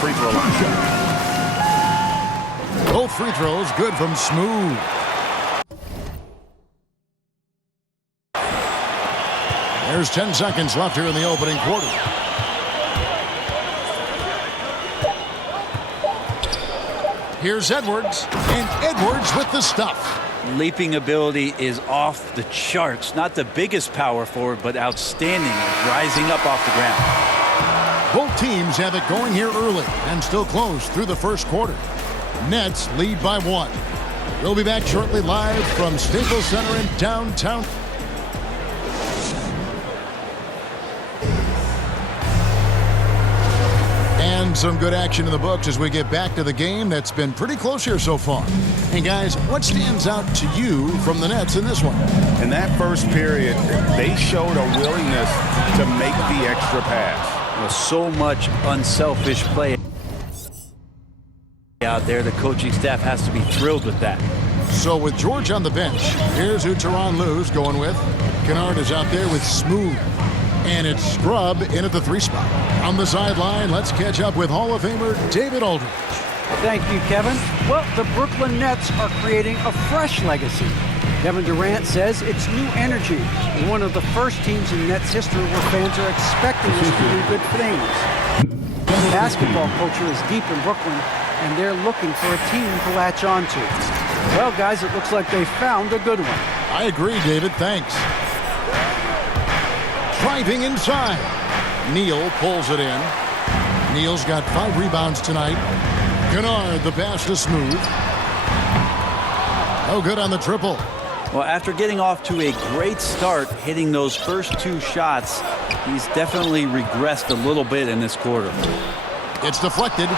free throw line. Both free throws good from Smooth. There's 10 seconds left here in the opening quarter. Here's Edwards, and Edwards with the stuff. Leaping ability is off the charts. Not the biggest power forward, but outstanding, rising up off the ground. Both teams have it going here early and still close through the first quarter. Nets lead by 1. We'll be back shortly live from Staples Center in downtown. And some good action in the books as we get back to the game that's been pretty close here so far. And guys, what stands out to you from the Nets in this one? In that first period, they showed a willingness to make the extra pass. Well, so much unselfish play out there. The coaching staff has to be thrilled with that. So with George on the bench, here's who Tyronn Lue's going with. Kennard is out there with Smooth. And it's Scrub in at the 3 spot. On the sideline, let's catch up with Hall of Famer David Aldridge. Thank you, Kevin. Well, the Brooklyn Nets are creating a fresh legacy. Kevin Durant says it's new energy. One of the first teams in Nets history where fans are expecting us to do good things. Basketball culture is deep in Brooklyn, and they're looking for a team to latch on to. Well, guys, it looks like they found a good one. I agree, David. Thanks. Driving inside. Neal pulls it in. Neal's got 5 rebounds tonight. Kennard, the pass to Smooth. Oh, good on the triple. Well, after getting off to a great start, hitting those first 2 shots, he's definitely regressed a little bit in this quarter. It's deflected.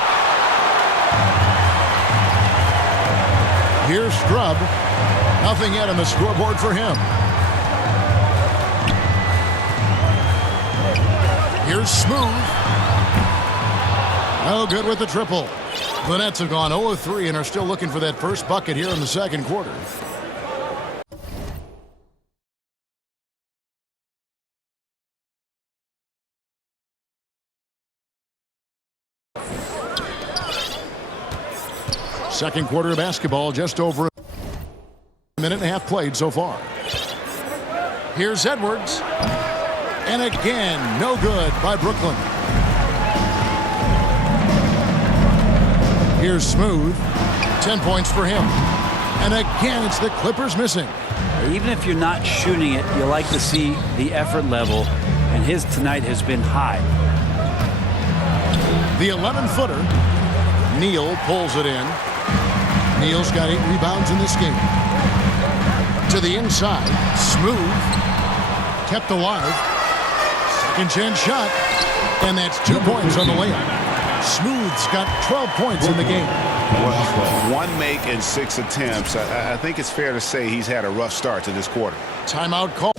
Here's Scrub. Nothing yet on the scoreboard for him. Here's Smooth. Oh, good with the triple. The Nets have gone 0-3 and are still looking for that first bucket here in the second quarter. Second quarter of basketball, just over a minute and a half played so far. Here's Edwards. And again, no good by Brooklyn. Here's Smooth. 10 points for him. And again, it's the Clippers missing. Even if you're not shooting it, you like to see the effort level, and his tonight has been high. The 11-footer. Neal pulls it in. Neal's got 8 rebounds in this game. To the inside. Smooth. Kept alive. Second chance shot. And that's 2 points on the layup. Smooth's got 12 points in the game. Well, 1 make in 6 attempts. I think it's fair to say he's had a rough start to this quarter. Timeout call.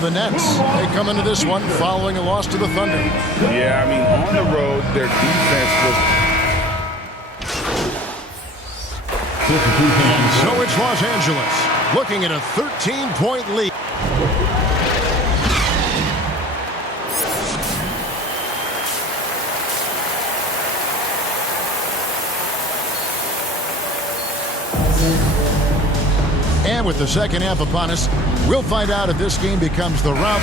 The Nets, they come into this one following a loss to the Thunder. Yeah, I mean, on the road, their defense was... And so it's Los Angeles, looking at a 13-point lead. And with the second half upon us, we'll find out if this game becomes the rout.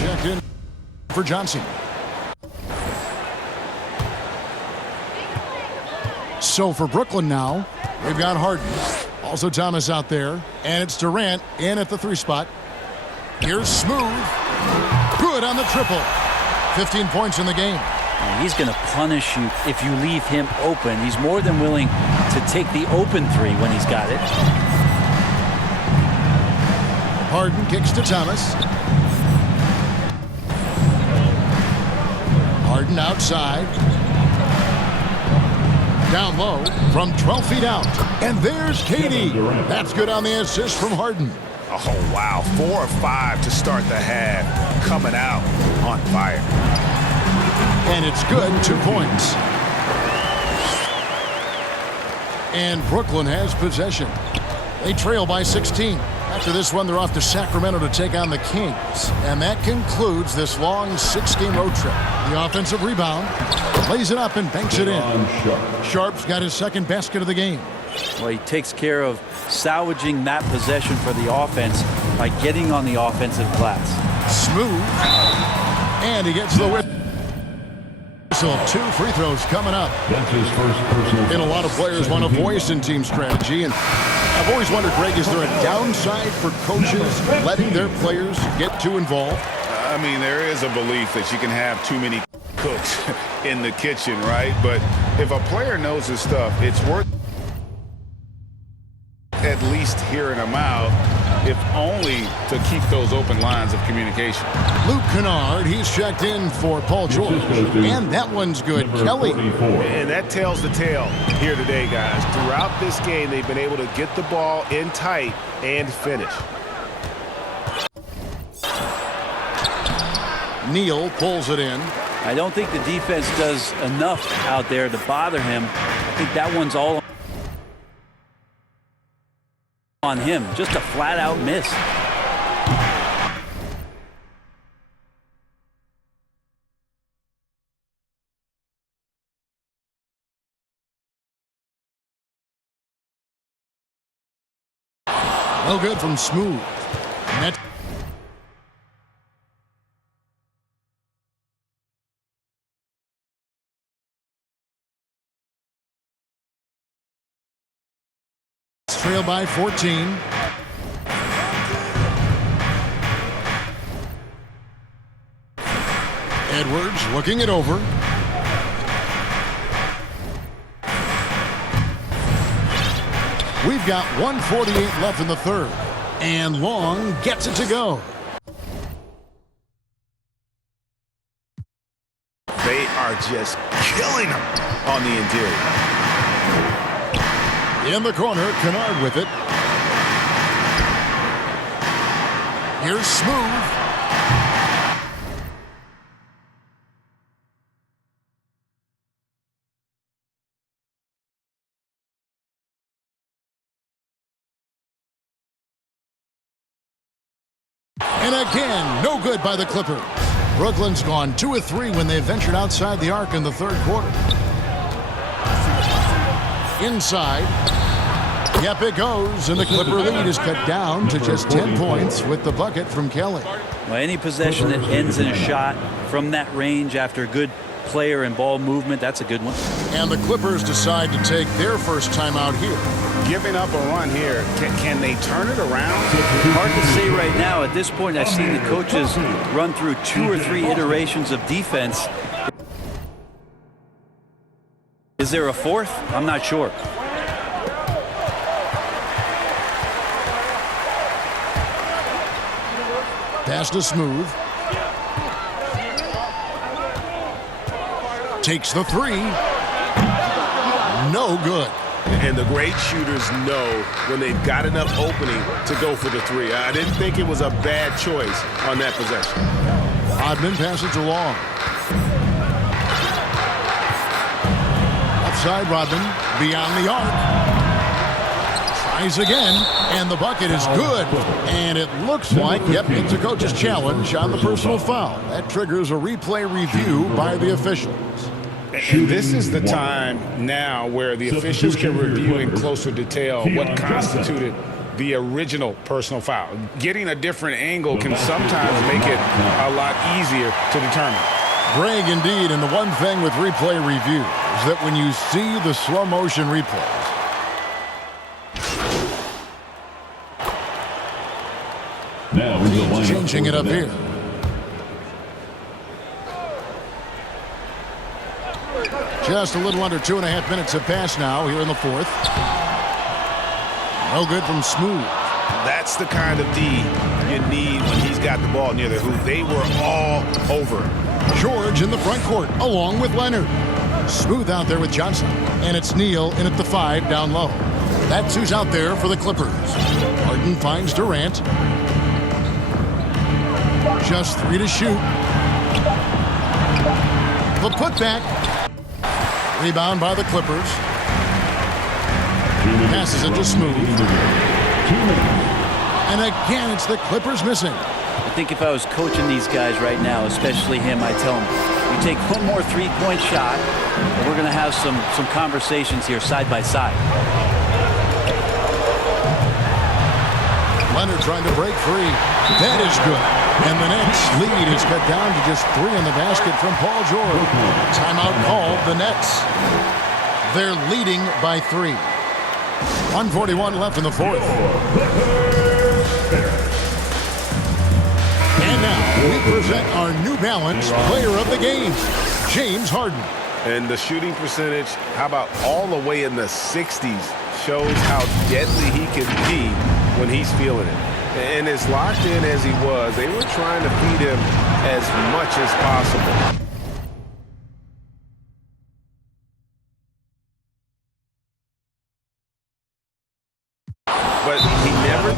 Checked in for Johnson. So for Brooklyn now, we've got Harden. Also Thomas out there. And it's Durant in at the 3 spot. Here's Smooth. Good on the triple. 15 points in the game. He's going to punish you if you leave him open. He's more than willing to take the open 3 when he's got it. Harden kicks to Thomas. Harden outside. Down low from 12 feet out. And there's KD. That's good on the assist from Harden. Oh, wow. 4 or 5 to start the half. Coming out on fire. And it's good. 2 points. And Brooklyn has possession. They trail by 16. After this one, they're off to Sacramento to take on the Kings. And that concludes this long 6-game road trip. The offensive rebound, lays it up and banks it in. Sharp's got his second basket of the game. Well, he takes care of salvaging that possession for the offense by getting on the offensive glass. Smooth. And he gets the whistle. So 2 free throws coming up. That's his first personal. And a lot of players want a voice in team strategy. And I've always wondered, Greg, is there a downside for coaches letting their players get too involved? I mean, there is a belief that you can have too many cooks in the kitchen, right? But if a player knows his stuff, it's worth at least hearing them out, if only to keep those open lines of communication. Luke Kennard, he's checked in for Paul George. And that one's good. Kelly. And that tells the tale here today, guys. Throughout this game, they've been able to get the ball in tight and finish. Neal pulls it in. I don't think the defense does enough out there to bother him. I think that one's all on him. Just a flat-out miss. No good from Smooth. Net. Trail by 14. Edwards looking it over. We've got 1:48 left in the third. And Long gets it to go. They are just killing them on the interior. In the corner, Kennard with it. Here's Smooth. And again, no good by the Clippers. Brooklyn's gone 2 of 3 when they ventured outside the arc in the third quarter. Inside. Yep, it goes, and the Clipper lead is cut down to just 10 points with the bucket from Kelly. Well, any possession that ends in a shot from that range after a good player and ball movement, that's a good one. And the Clippers decide to take their first time out here. Giving up a run here, can they turn it around? Hard to say right now. At this point, I've seen the coaches run through 2 or 3 iterations of defense. Is there a fourth? I'm not sure. Pass to Smooth. Takes the 3. No good. And the great shooters know when they've got enough opening to go for the 3. I didn't think it was a bad choice on that possession. Rodman passes along. Outside Rodman, beyond the arc. Tries again, and the bucket is good. And it looks like, yep, it's a coach's challenge on the personal foul. That triggers a replay review by the officials. And this is the time now where the officials can review in closer detail what constituted the original personal foul. Getting a different angle can sometimes make it a lot easier to determine. Greg, indeed, and the one thing with replay review is that when you see the slow motion replays, Now in the lineup changing it up here. Just a little under 2.5 minutes have passed now here in the fourth. No good from Smooth. That's the kind of D you need when he's got the ball near the hoop. They were all over him. George in the front court along with Leonard. Smooth out there with Johnson. And it's Neal in at the 5 down low. That's who's out there for the Clippers. Harden finds Durant. Just 3 to shoot. The putback. Rebound by the Clippers. Passes it to Smooth. 2 minutes. And again, it's the Clippers missing. I think if I was coaching these guys right now, especially him, I'd tell him, you take one more three-point shot, and we're going to have some conversations here side by side. Leonard trying to break free. That is good. And the Nets lead is cut down to just 3 in the basket from Paul George. Timeout called, the Nets. They're leading by 3. 1:41 left in the fourth. And now we present our New Balance player of the game, James Harden. And the shooting percentage, how about all the way in the 60s, shows how deadly he can be when he's feeling it. And as locked in as he was, they were trying to feed him as much as possible. But he never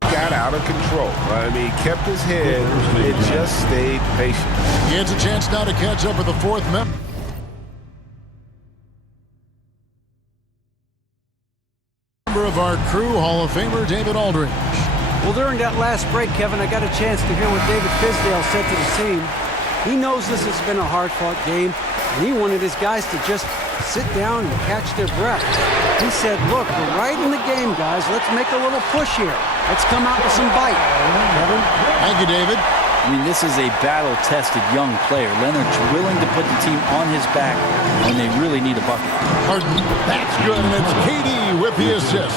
got out of control. I mean, he kept his head and just stayed patient. He has a chance now to catch up with the fourth member of our crew, Hall of Famer David Aldridge. Well, during that last break, Kevin, I got a chance to hear what David Fizdale said to the team. He knows this has been a hard-fought game, and he wanted his guys to just sit down and catch their breath. He said, look, we're right in the game, guys. Let's make a little push here. Let's come out with some bite. Kevin? Thank you, David. I mean, this is a battle-tested young player. Leonard's willing to put the team on his back when they really need a bucket. Harden, that's good, and it's KD with the assist.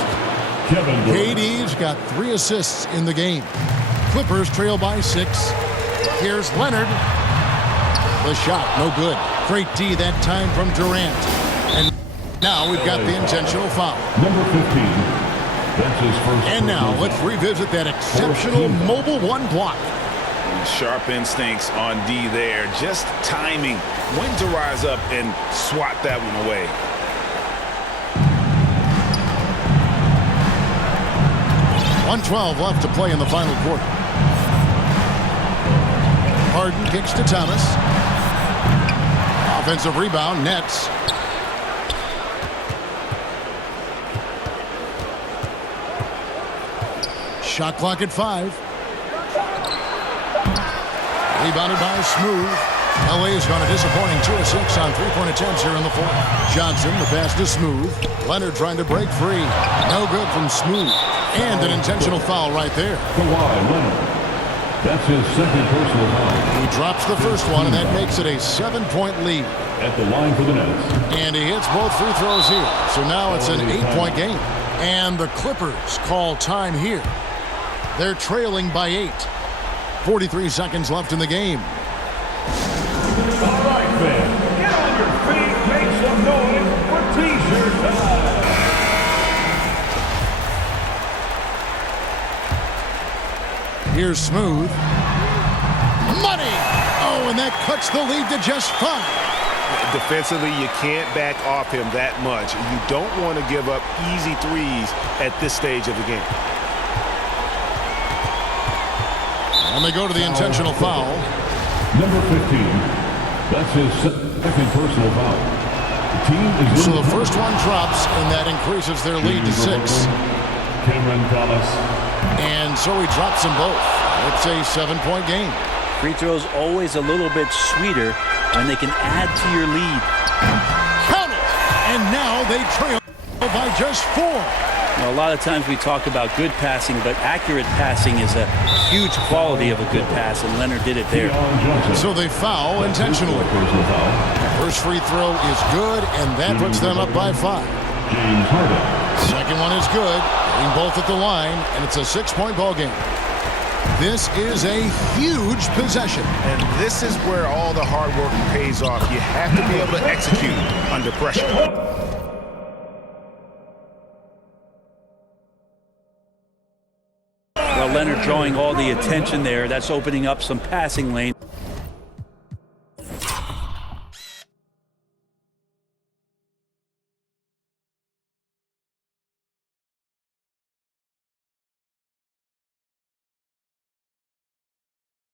Kevin Durant. KD's got 3 assists in the game. Clippers trail by 6. Here's Leonard. The shot, no good. Great D that time from Durant. And now we've got the intentional foul. Number 15. That's his first. And now let's revisit that exceptional mobile 1 block. Sharp instincts on D there. Just timing when to rise up and swat that one away. .112 left to play in the final quarter. Harden kicks to Thomas. Offensive rebound, Nets. Shot clock at 5. Rebounded by Smooth. LA has gone a disappointing 2 of 6 on 3-point attempts here in the fourth. Johnson, the pass to Smooth. Leonard trying to break free. No good from Smooth. And an intentional foul right there. Kawhi Leonard. That's his second personal foul. He drops the first one, and that makes it a 7-point lead. At the line for the Nets. And he hits both free throws here. So now it's an 8-point game. And the Clippers call time here. They're trailing by 8. 43 seconds left in the game. All right, fans. Get on your feet. Make some noise for T-shirt time. Here's Smooth. Money! Oh, and that cuts the lead to just 5. Defensively, you can't back off him that much. You don't want to give up easy threes at this stage of the game. And they go to the intentional foul. Number 15. That's his second personal foul. The team is So the first one drops, and that increases their lead to 6. Cameron Thomas. And so he drops them both. It's a 7-point game. Free throws always a little bit sweeter when they can add to your lead. Count it! And now they trail by just 4. Now, a lot of times we talk about good passing, but accurate passing is a huge quality of a good pass, and Leonard did it there. So they foul intentionally. Personal foul. First free throw is good, and that puts them up by 5. James Harden. Second one is good, getting both at the line, and it's a 6-point ball game. This is a huge possession. And this is where all the hard work pays off. You have to be able to execute under pressure. Well, Leonard drawing all the attention there. That's opening up some passing lanes.